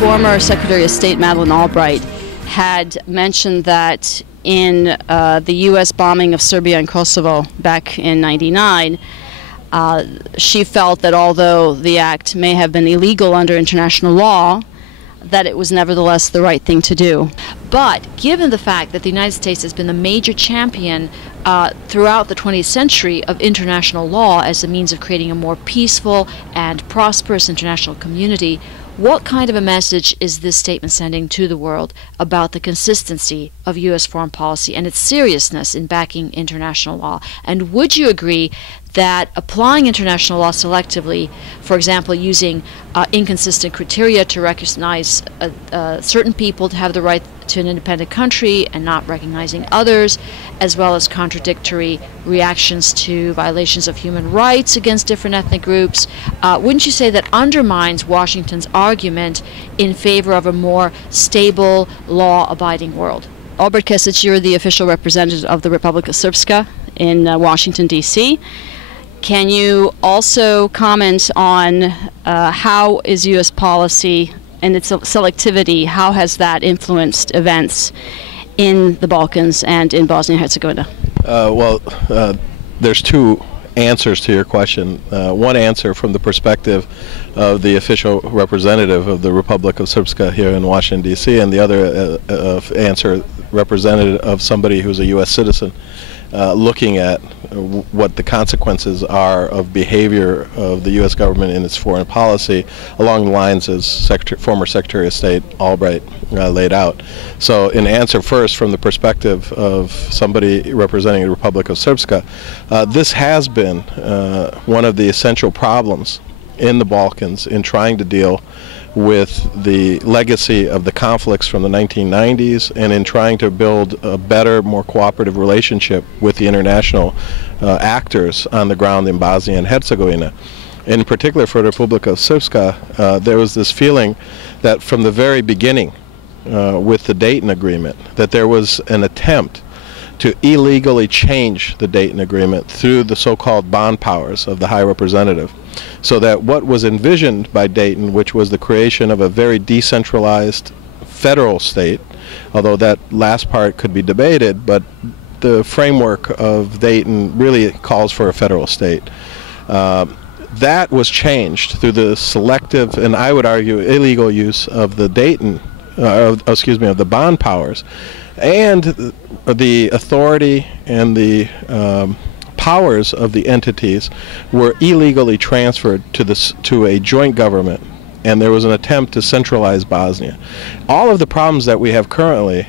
former Secretary of State Madeleine Albright had mentioned that in the U.S. bombing of Serbia and Kosovo back in '99, she felt that although the act may have been illegal under international law, that it was nevertheless the right thing to do. But given the fact that the United States has been the major champion throughout the 20th century of international law as a means of creating a more peaceful and prosperous international community, what kind of a message is this statement sending to the world about the consistency of U.S. foreign policy and its seriousness in backing international law? And would you agree that applying international law selectively, for example, using inconsistent criteria to recognize certain people to have the right to an independent country and not recognizing others, as well as contradictory reactions to violations of human rights against different ethnic groups, wouldn't you say that undermines Washington's argument in favor of a more stable, law-abiding world? Obrad Kesic, you're the official representative of the Republika Srpska in Washington, D.C. Can you also comment on how is U.S. policy and its selectivity, how has that influenced events in the Balkans and in Bosnia-Herzegovina? There's two answers to your question. One answer from the perspective of the official representative of the Republika Srpska here in Washington, D.C., and the other answer representative of somebody who's a U.S. citizen looking at what the consequences are of behavior of the U.S. government in its foreign policy along the lines as former Secretary of State Albright laid out. So in answer first from the perspective of somebody representing the Republika Srpska, this has been one of the essential problems in the Balkans in trying to deal with the legacy of the conflicts from the 1990s and in trying to build a better, more cooperative relationship with the international actors on the ground in Bosnia and Herzegovina. In particular for the Republika Srpska, there was this feeling that from the very beginning with the Dayton Agreement, that there was an attempt to illegally change the Dayton Agreement through the so-called bond powers of the High Representative. So that what was envisioned by Dayton, which was the creation of a very decentralized federal state, although that last part could be debated, but the framework of Dayton really calls for a federal state. That was changed through the selective, and I would argue illegal use of the Dayton, of the bond powers, and the authority and the powers of the entities were illegally transferred to a joint government, and there was an attempt to centralize Bosnia. All of the problems that we have currently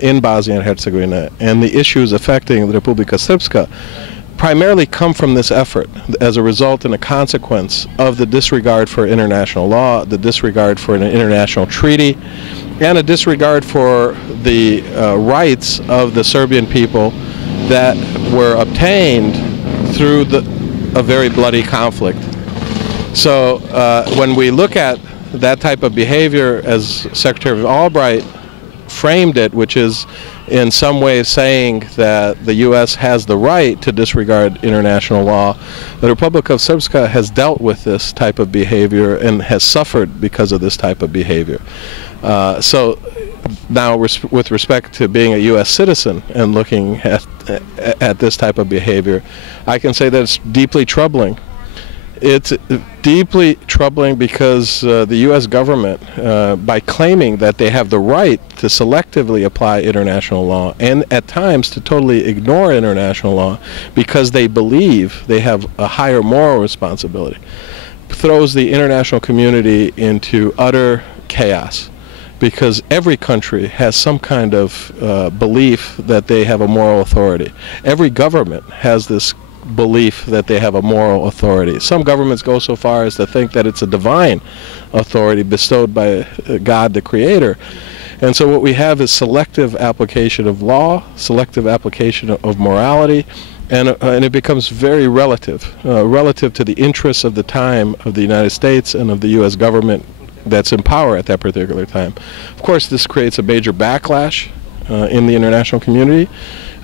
in Bosnia and Herzegovina and the issues affecting the Republika Srpska primarily come from this effort as a result and a consequence of the disregard for international law, the disregard for an international treaty, and a disregard for the rights of the Serbian people that were obtained through a very bloody conflict. So when we look at that type of behavior as Secretary Albright framed it, which is in some ways saying that the U.S. has the right to disregard international law, the Republika Srpska has dealt with this type of behavior and has suffered because of this type of behavior. So now with respect to being a U.S. citizen and looking at this type of behavior, I can say that it's deeply troubling. It's deeply troubling because the U.S. government, by claiming that they have the right to selectively apply international law and at times to totally ignore international law because they believe they have a higher moral responsibility, throws the international community into utter chaos. Because every country has some kind of belief that they have a moral authority. Every government has this belief that they have a moral authority. Some governments go so far as to think that it's a divine authority bestowed by God the Creator. And so what we have is selective application of law, selective application of morality, and it becomes very relative to the interests of the time of the United States and of the U.S. government that's in power at that particular time. Of course, this creates a major backlash in the international community,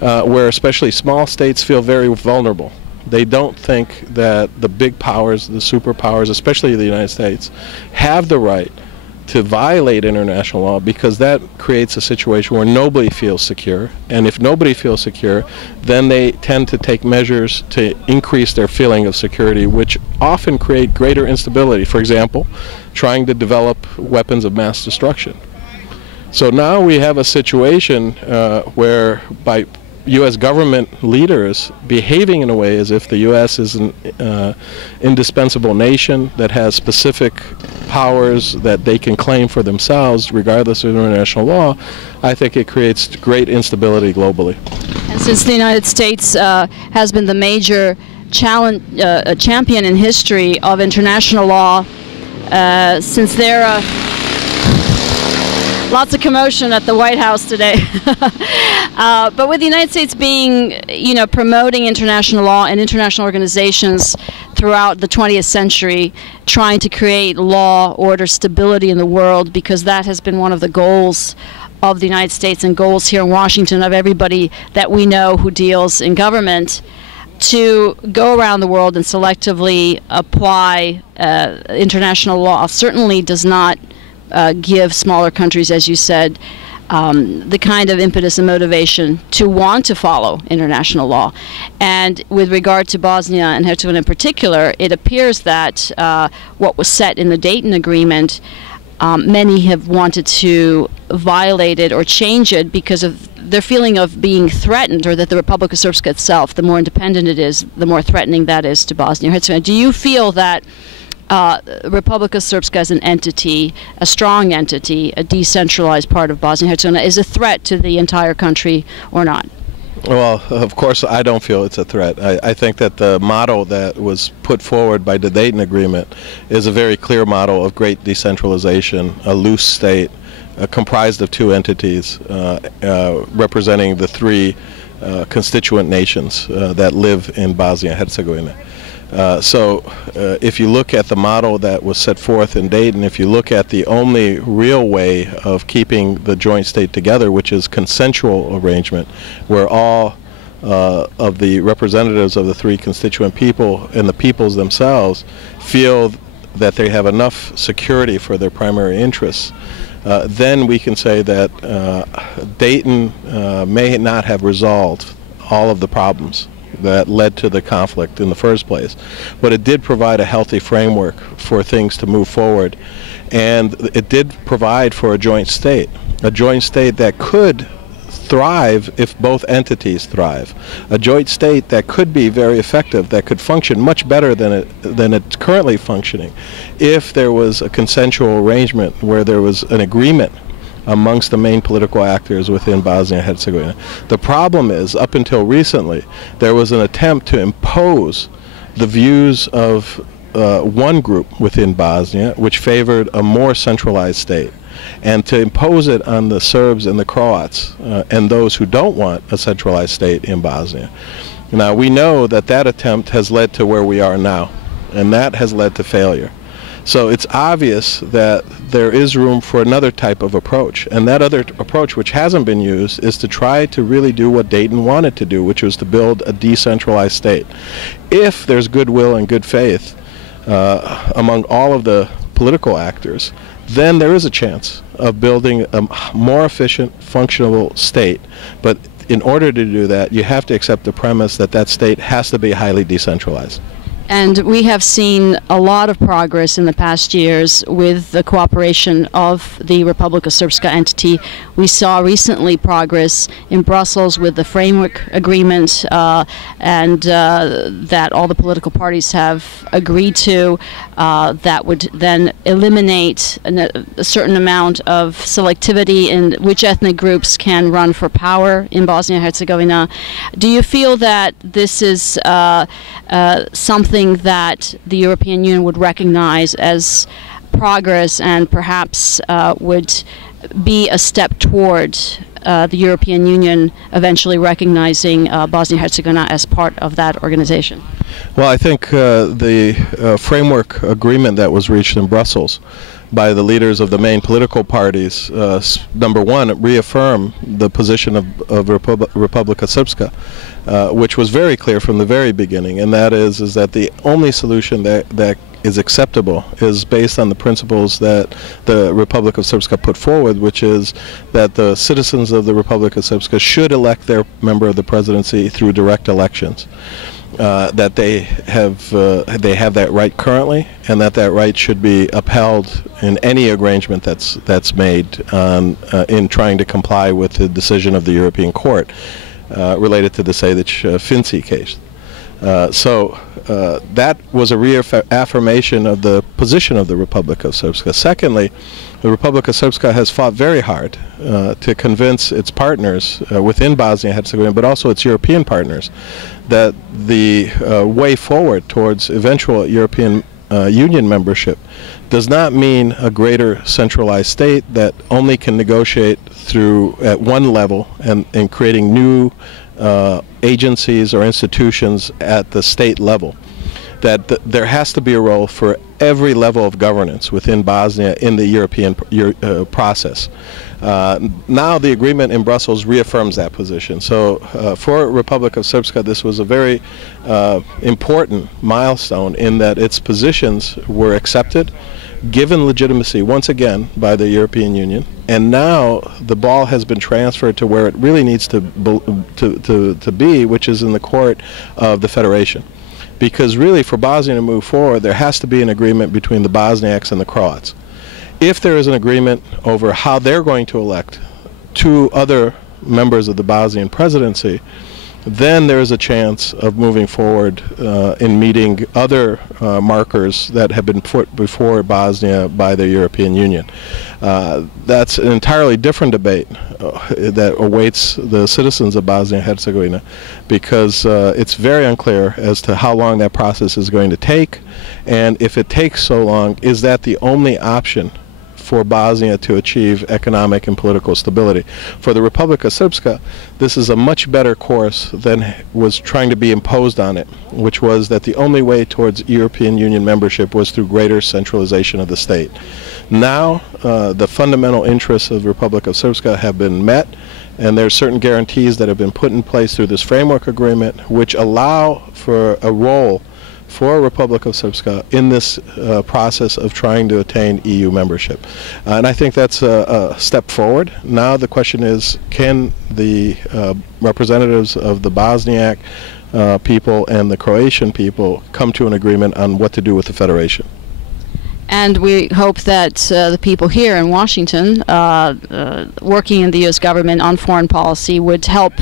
where especially small states feel very vulnerable. They don't think that the big powers, the superpowers, especially the United States, have the right to violate international law, because that creates a situation where nobody feels secure. And if nobody feels secure, then they tend to take measures to increase their feeling of security, which often create greater instability. For example, trying to develop weapons of mass destruction. So now we have a situation where by U.S. government leaders behaving in a way as if the U.S. is an indispensable nation that has specific powers that they can claim for themselves regardless of international law, I think it creates great instability globally. And since the United States has been the major champion in history of international law, since they're lots of commotion at the White House today. But with the United States being, promoting international law and international organizations throughout the 20th century, trying to create law, order, stability in the world, because that has been one of the goals of the United States and goals here in Washington of everybody that we know who deals in government, to go around the world and selectively apply international law certainly does not give smaller countries, as you said, the kind of impetus and motivation to want to follow international law. And with regard to Bosnia and Herzegovina in particular, it appears that what was set in the Dayton Agreement, many have wanted to violate it or change it because of their feeling of being threatened, or that the Republic of Srpska itself, the more independent it is, the more threatening that is to Bosnia and Herzegovina. Do you feel that Republika Srpska as an entity, a strong entity, a decentralized part of Bosnia and Herzegovina, is a threat to the entire country or not? Well, of course, I don't feel it's a threat. I think that the model that was put forward by the Dayton Agreement is a very clear model of great decentralization, a loose state comprised of two entities representing the three constituent nations that live in Bosnia and Herzegovina. So if you look at the model that was set forth in Dayton, if you look at the only real way of keeping the joint state together, which is consensual arrangement, where all of the representatives of the three constituent people and the peoples themselves feel that they have enough security for their primary interests, then we can say that Dayton may not have resolved all of the problems that led to the conflict in the first place, but it did provide a healthy framework for things to move forward, and it did provide for a joint state that could thrive if both entities thrive, a joint state that could be very effective, that could function much better than it's currently functioning if there was a consensual arrangement where there was an agreement amongst the main political actors within Bosnia and Herzegovina. The problem is, up until recently, there was an attempt to impose the views of one group within Bosnia, which favored a more centralized state, and to impose it on the Serbs and the Croats and those who don't want a centralized state in Bosnia. Now, we know that that attempt has led to where we are now, and that has led to failure. So it's obvious that there is room for another type of approach, and that other approach, which hasn't been used, is to try to really do what Dayton wanted to do, which was to build a decentralized state. If there's goodwill and good faith among all of the political actors, then there is a chance of building a more efficient, functional state. But in order to do that, you have to accept the premise that that state has to be highly decentralized. And we have seen a lot of progress in the past years with the cooperation of the Republika Srpska entity. We saw recently progress in Brussels with the framework agreement and that all the political parties have agreed to, that would then eliminate a certain amount of selectivity in which ethnic groups can run for power in Bosnia and Herzegovina. Do you feel that this is something that the European Union would recognize as progress and perhaps would be a step toward the European Union eventually recognizing Bosnia and Herzegovina as part of that organization? Well, I think the framework agreement that was reached in Brussels by the leaders of the main political parties, number one, reaffirm the position of Republika Srpska, which was very clear from the very beginning, and that is that the only solution that is acceptable is based on the principles that the Republic of Srpska put forward, which is that the citizens of the Republic of Srpska should elect their member of the presidency through direct elections. That they have that right currently, and that right should be upheld in any arrangement that's made in trying to comply with the decision of the European Court related to the Sejdić-Finci case. So that was a reaffirmation of the position of the Republic of Srpska. Secondly, the Republic of Srpska has fought very hard to convince its partners within Bosnia-Herzegovina, but also its European partners, that the way forward towards eventual European Union membership does not mean a greater centralized state that only can negotiate through at one level and creating new agencies or institutions at the state level. That there has to be a role for every level of governance within Bosnia in the European process. Now the agreement in Brussels reaffirms that position. So for Republic of Srpska, this was a very important milestone in that its positions were accepted, given legitimacy once again by the European Union, and now the ball has been transferred to where it really needs to be, which is in the court of the Federation. Because really, for Bosnia to move forward, there has to be an agreement between the Bosniaks and the Croats. If there is an agreement over how they're going to elect two other members of the Bosnian presidency, then there is a chance of moving forward in meeting other markers that have been put before Bosnia by the European Union. That's an entirely different debate that awaits the citizens of Bosnia-Herzegovina, because it's very unclear as to how long that process is going to take, and if it takes so long, is that the only option for Bosnia to achieve economic and political stability. For the Republic of Srpska, this is a much better course than was trying to be imposed on it, which was that the only way towards European Union membership was through greater centralization of the state. Now, the fundamental interests of the Republic of Srpska have been met, and there are certain guarantees that have been put in place through this framework agreement which allow for a role for Republic of Srpska in this process of trying to attain EU membership. And I think that's a step forward. Now the question is, can the representatives of the Bosniak people and the Croatian people come to an agreement on what to do with the Federation? And we hope that the people here in Washington, working in the U.S. government on foreign policy, would help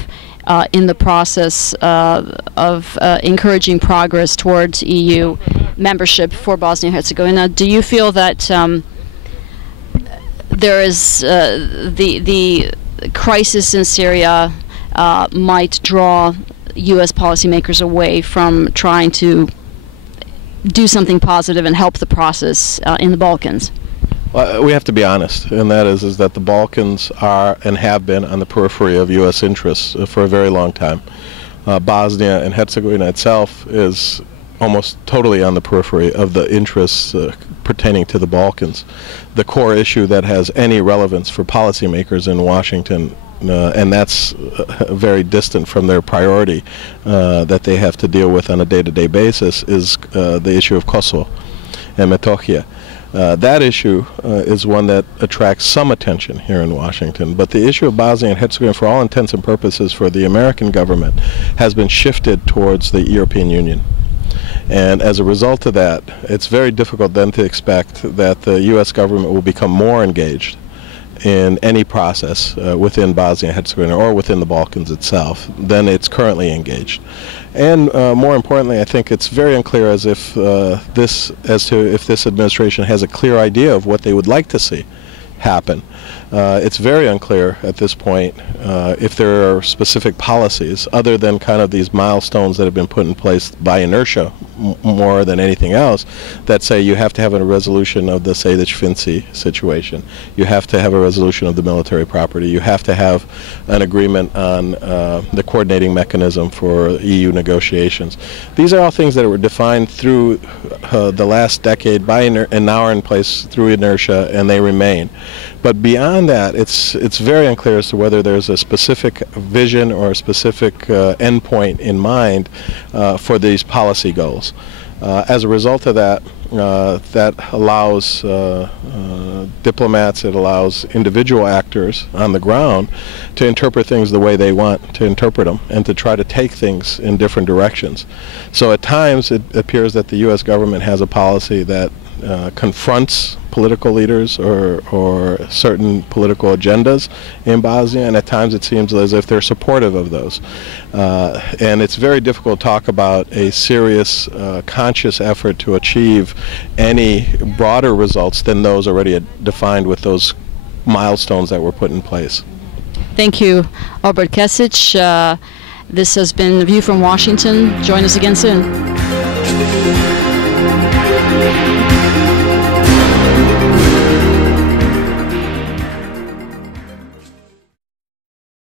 in the process of encouraging progress towards EU membership for Bosnia-Herzegovina. Do you feel that there is the crisis in Syria might draw U.S. policymakers away from trying to do something positive and help the process in the Balkans? Well, we have to be honest, and that is that the Balkans are and have been on the periphery of U.S. interests for a very long time. Bosnia and Herzegovina itself is almost totally on the periphery of the interests pertaining to the Balkans. The core issue that has any relevance for policymakers in Washington, and that's very distant from their priority that they have to deal with on a day-to-day basis, is the issue of Kosovo and Metohija. That issue is one that attracts some attention here in Washington, but the issue of Bosnia and Herzegovina, for all intents and purposes for the American government, has been shifted towards the European Union. And as a result of that, it's very difficult then to expect that the U.S. government will become more engaged in any process within Bosnia and Herzegovina or within the Balkans itself than it's currently engaged. And more importantly, I think it's very unclear as if this administration has a clear idea of what they would like to see happen. It's very unclear at this point if there are specific policies other than kind of these milestones that have been put in place by inertia more than anything else that say you have to have a resolution of the Sejdić-Finci situation, you have to have a resolution of the military property, you have to have an agreement on the coordinating mechanism for EU negotiations. These are all things that were defined through the last decade by and now are in place through inertia, and they remain. But beyond that, it's very unclear as to whether there's a specific vision or a specific endpoint in mind for these policy goals. As a result of that, that allows diplomats, it allows individual actors on the ground to interpret things the way they want to interpret them and to try to take things in different directions. So at times it appears that the U.S. government has a policy that confronts political leaders or certain political agendas in Bosnia, and at times it seems as if they're supportive of those. And it's very difficult to talk about a serious, conscious effort to achieve any broader results than those already defined with those milestones that were put in place. Thank you, Obrad Kesic. This has been The View from Washington. Join us again soon.